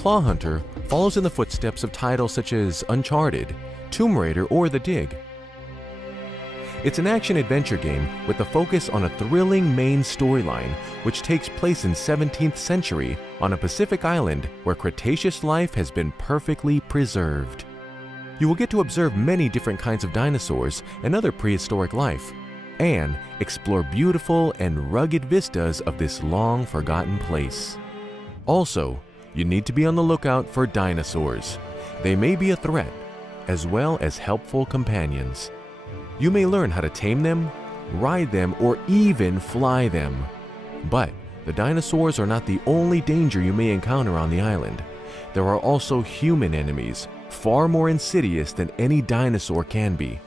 ClawHunter follows in the footsteps of titles such as Uncharted, Tomb Raider, or The Dig. It's an action-adventure game with a focus on a thrilling main storyline which takes place in 17th century on a Pacific island where Cretaceous life has been perfectly preserved. You will get to observe many different kinds of dinosaurs and other prehistoric life, and explore beautiful and rugged vistas of this long-forgotten place. Also, you need to be on the lookout for dinosaurs. They may be a threat, as well as helpful companions. You may learn how to tame them, ride them, or even fly them. But the dinosaurs are not the only danger you may encounter on the island. There are also human enemies, far more insidious than any dinosaur can be.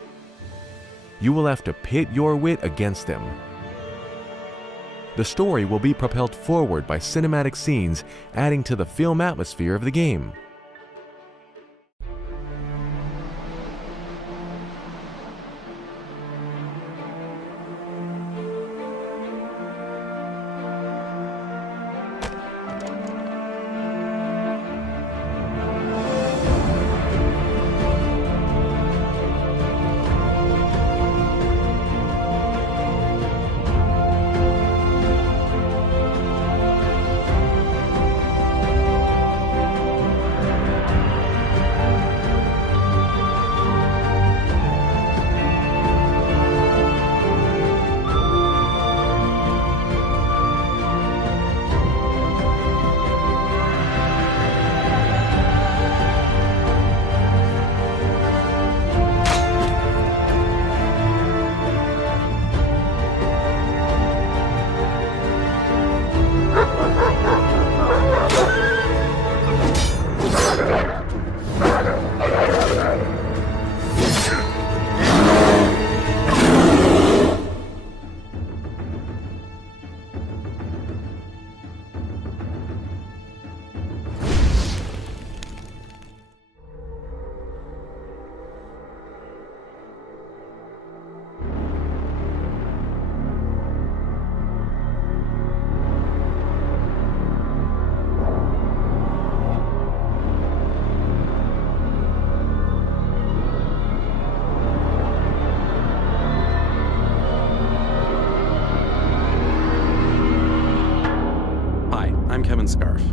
You will have to pit your wit against them. The story will be propelled forward by cinematic scenes, adding to the film atmosphere of the game.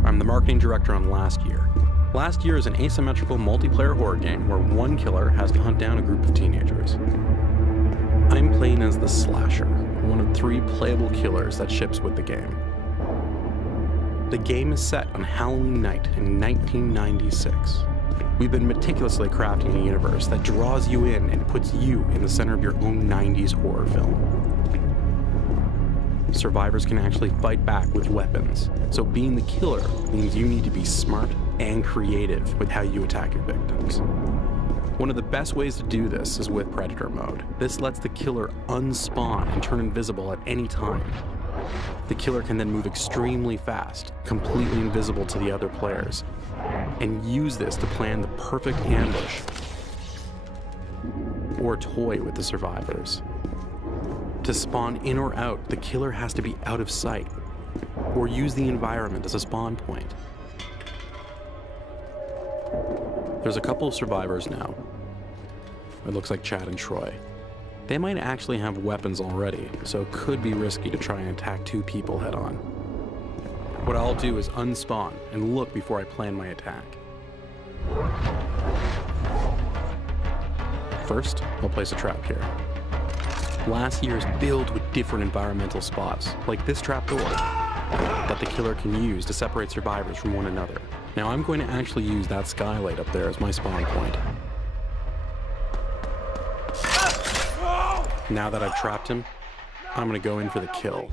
I'm the marketing director on Last Year. Last year is an asymmetrical multiplayer horror game where one killer has to hunt down a group of teenagers. I'm playing as the Slasher, one of 3 playable killers that ships with the game. The game is set on Halloween night in 1996. We've been meticulously crafting a universe that draws you in and puts you in the center of your own 90s horror film. Survivors can actually fight back with weapons, so being the killer means you need to be smart and creative with how you attack your victims. One of the best ways to do this is with Predator mode. This lets the killer unspawn and turn invisible at any time. The killer can then move extremely fast, completely invisible to the other players, and use this to plan the perfect ambush or toy with the survivors. To spawn in or out, the killer has to be out of sight, or use the environment as a spawn point. There's a couple of survivors now. It looks like Chad and Troy. They might actually have weapons already, so it could be risky to try and attack 2 people head on. What I'll do is unspawn and look before I plan my attack. First, I'll place a trap here. Last year is filled with different environmental spots, like this trapdoor, that the killer can use to separate survivors from one another. Now I'm going to actually use that skylight up there as my spawn point. Now that I've trapped him, I'm going to go in for the kill.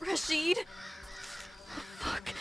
Rashid? Fuck.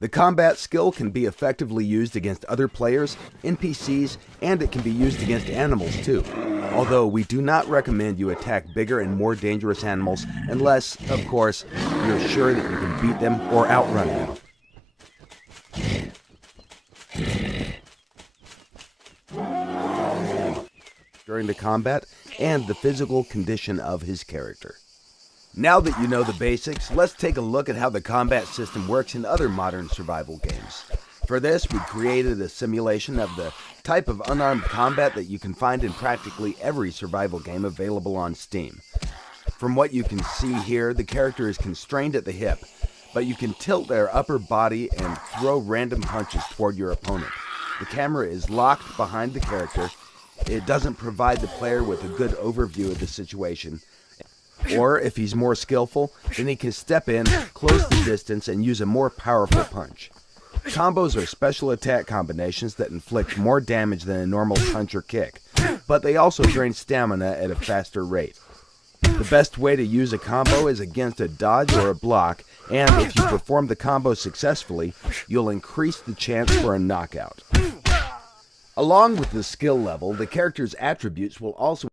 The combat skill can be effectively used against other players, NPCs, and it can be used against animals too. Although we do not recommend you attack bigger and more dangerous animals unless, of course, you're sure that you can beat them or outrun them. During the combat and the physical condition of his character. Now that you know the basics, let's take a look at how the combat system works in other modern survival games. For this, we created a simulation of the type of unarmed combat that you can find in practically every survival game available on Steam. From what you can see here, the character is constrained at the hip, but you can tilt their upper body and throw random punches toward your opponent. The camera is locked behind the character. It doesn't provide the player with a good overview of the situation. Or, if he's more skillful, then he can step in, close the distance, and use a more powerful punch. Combos are special attack combinations that inflict more damage than a normal punch or kick, but they also drain stamina at a faster rate. The best way to use a combo is against a dodge or a block, and if you perform the combo successfully, you'll increase the chance for a knockout. Along with the skill level, the character's attributes will also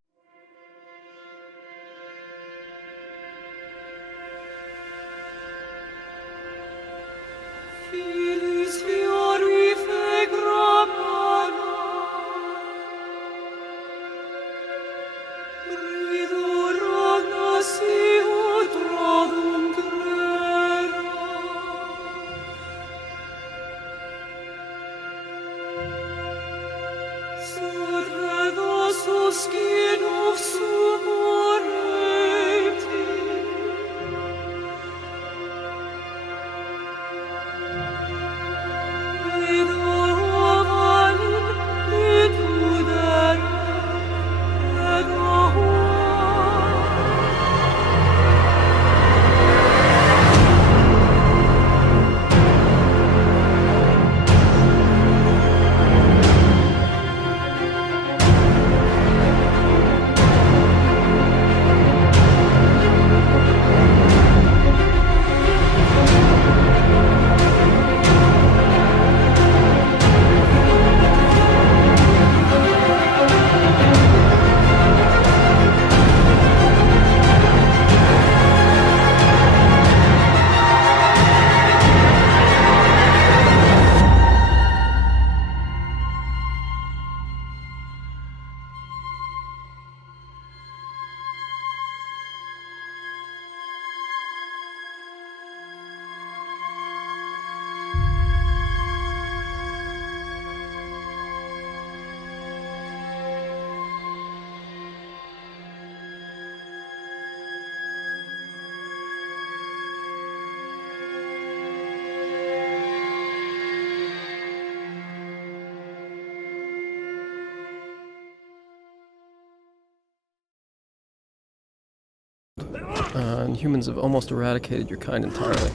and humans have almost eradicated your kind entirely.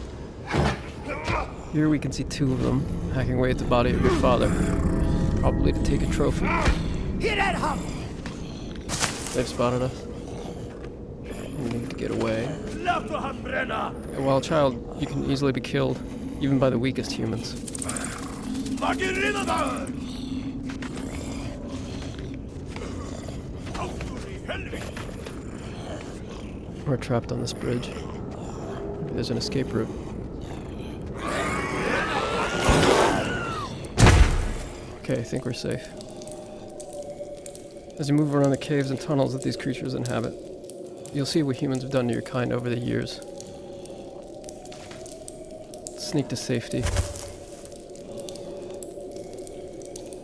Here we can see two of them hacking away at the body of your father, probably to take a trophy. They've spotted us. We need to get away. And while a child, you can easily be killed, even by the weakest humans. We're trapped on this bridge. Maybe there's an escape route. Okay, I think we're safe. As you move around the caves and tunnels that these creatures inhabit, you'll see what humans have done to your kind over the years. Sneak to safety.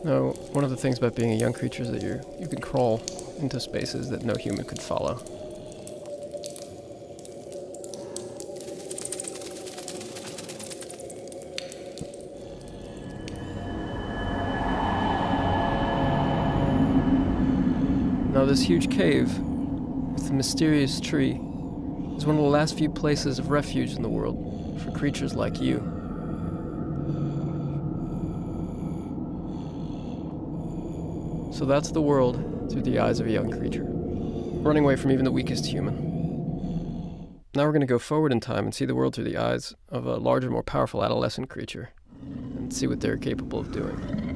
Now, one of the things about being a young creature is that you can crawl into spaces that no human could follow. Now, this huge cave with the mysterious tree is one of the last few places of refuge in the world for creatures like you. So that's the world through the eyes of a young creature, running away from even the weakest human. Now we're going to go forward in time and see the world through the eyes of a larger, more powerful adolescent creature, and see what they're capable of doing.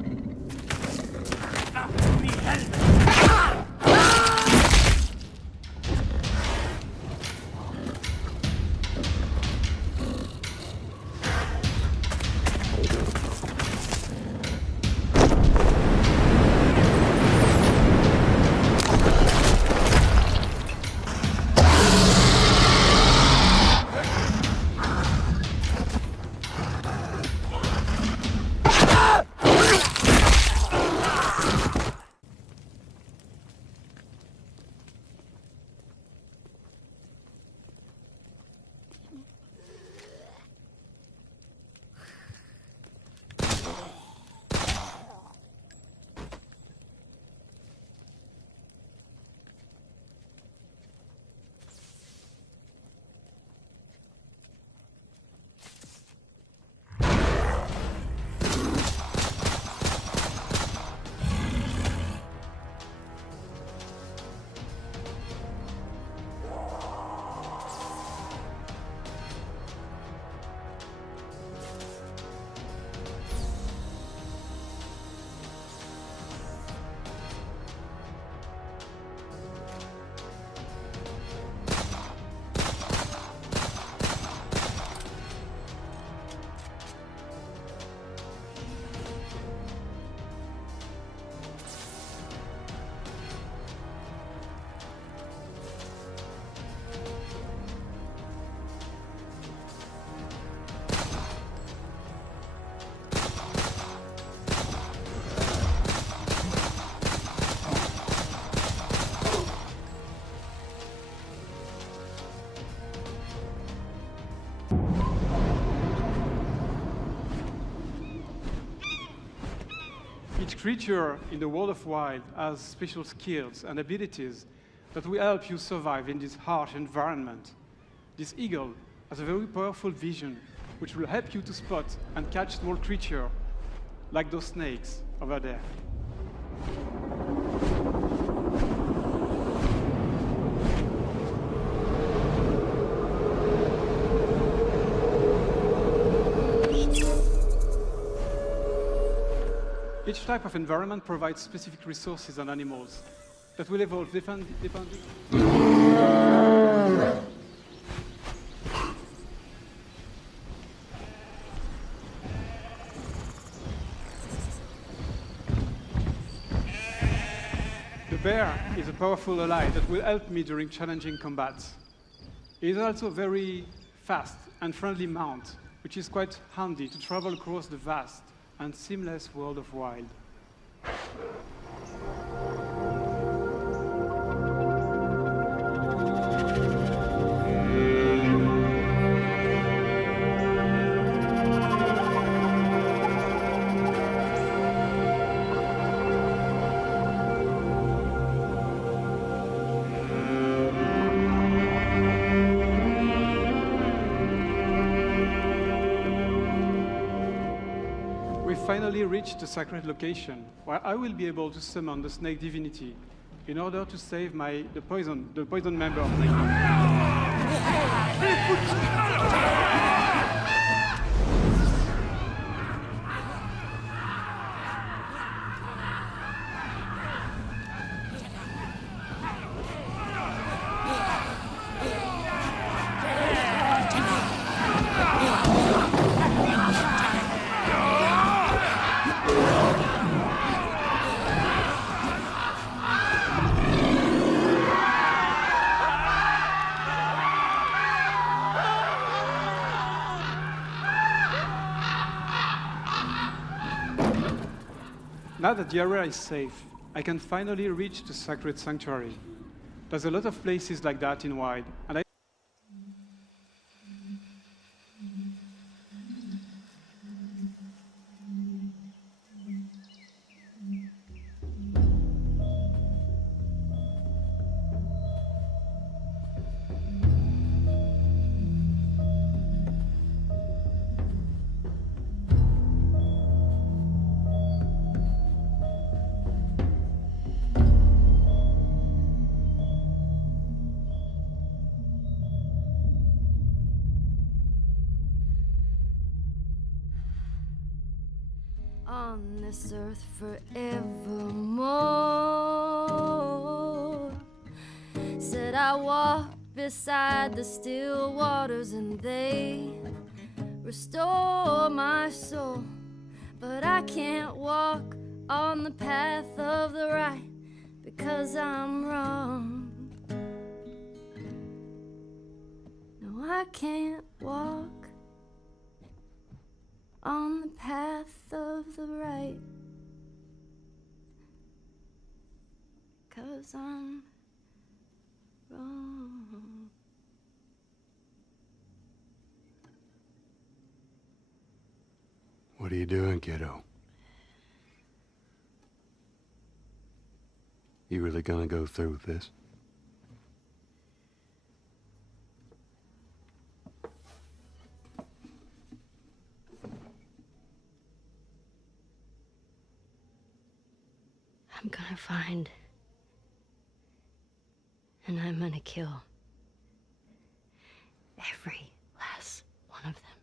Each creature in the world of Wild has special skills and abilities that will help you survive in this harsh environment. This eagle has a very powerful vision, which will help you to spot and catch small creatures, like those snakes over there. Each type of environment provides specific resources and animals that will evolve depending. The bear is a powerful ally that will help me during challenging combats. He is also a very fast and friendly mount, which is quite handy to travel across the vast and seamless world of Wild. We finally reached the sacred location, where I will be able to summon the snake divinity in order to save the poison member of the Now that the area is safe, I can finally reach the sacred sanctuary. There's a lot of places like that in Wild, and I on this earth forevermore. Said I walk beside the still waters and they restore my soul, but I can't walk on the path of the right because I'm wrong. No, I can't walk on the path of the right 'cause I'm wrong. What are you doing, kiddo? You really gonna go through with this? I'm gonna find, and I'm gonna kill every last one of them.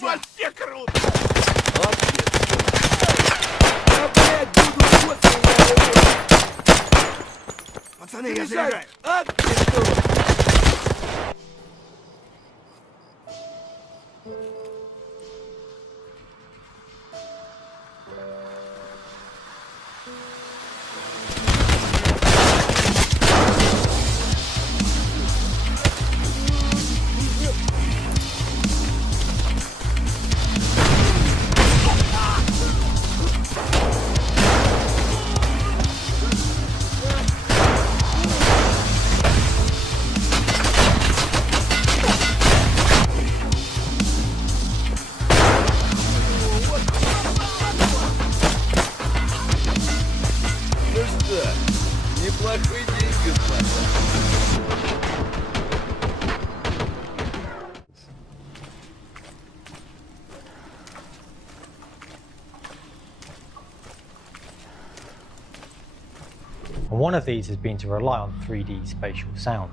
Вообще круто! Пацаны, я заряжаю! And one of these has been to rely on 3D spatial sound.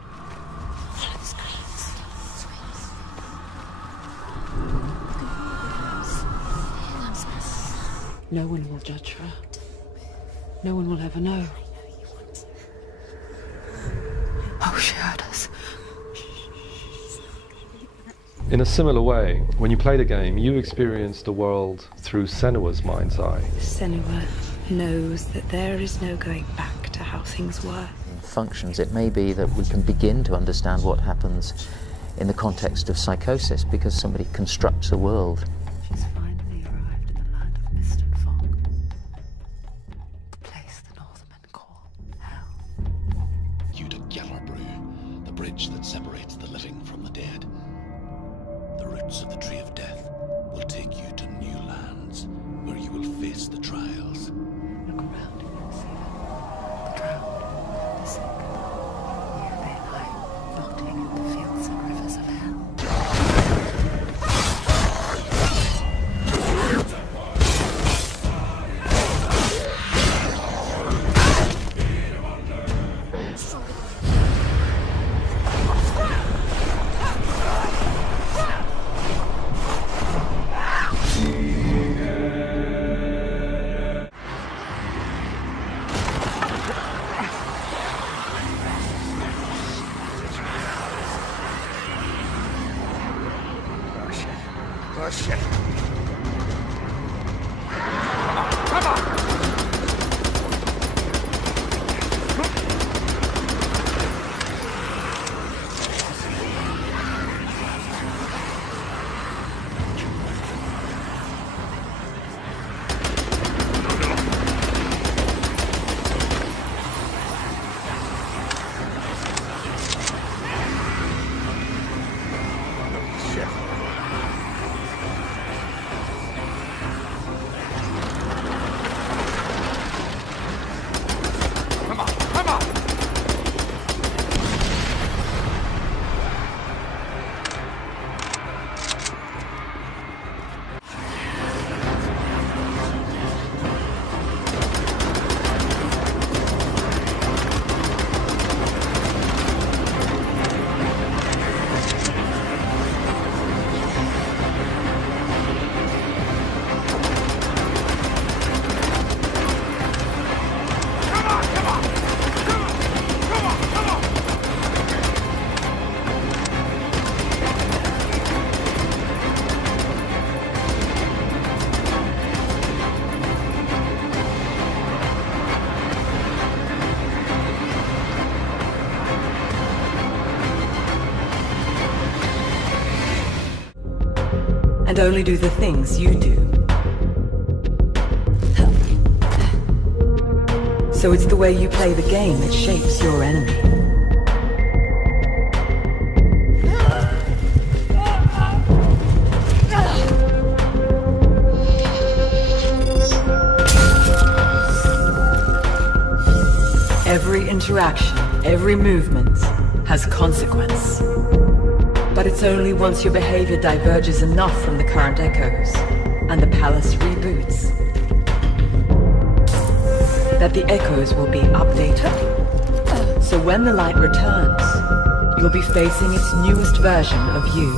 No one will judge her. No one will ever know. Oh, she heard us. In a similar way, when you play the game, you experience the world through Senua's mind's eye. Senua knows that there is no going back to how things were. Functions, it may be that we can begin to understand what happens in the context of psychosis because somebody constructs a world. She's finally arrived in the land of mist and fog. The place the Northmen call Hell. The bridge that separates the living from the dead. The roots of the tree of death will take you to new lands where you will face the trials. Look around and you'll see them. The drowned, the sick. Here they lie, rotting in the fields and rivers of hell. Oh, shit. And only do the things you do. So it's the way you play the game that shapes your enemy. Every interaction, every movement has consequence. But it's only once your behavior diverges enough from the current echoes, and the palace reboots, that the echoes will be updated. So when the light returns, you'll be facing its newest version of you.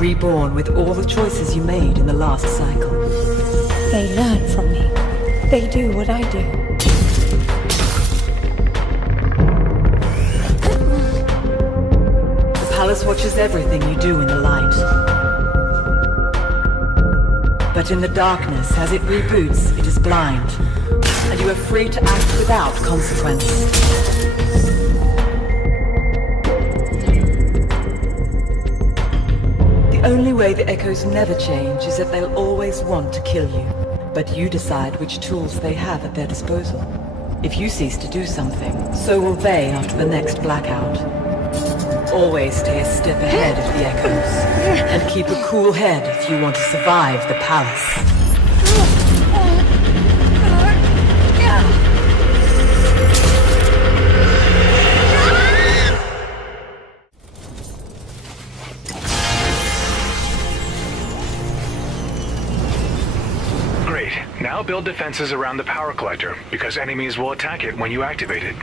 Reborn with all the choices you made in the last cycle. They learn from me. They do what I do. The palace watches everything you do in the light. But in the darkness, as it reboots, it is blind. And you are free to act without consequence. The only way the echoes never change is that they'll always want to kill you. But you decide which tools they have at their disposal. If you cease to do something, so will they after the next blackout. Always stay a step ahead of the echoes, and keep a cool head if you want to survive the palace. Great. Now build defenses around the power collector, because enemies will attack it when you activate it.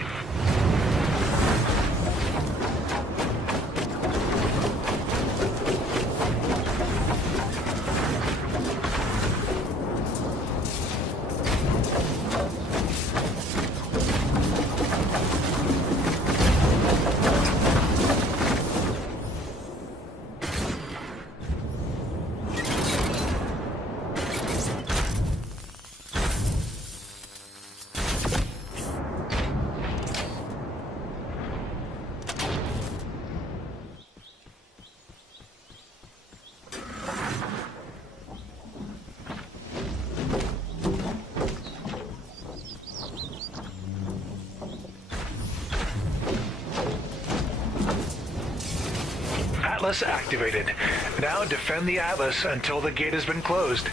Atlas activated. Now defend the Atlas until the gate has been closed.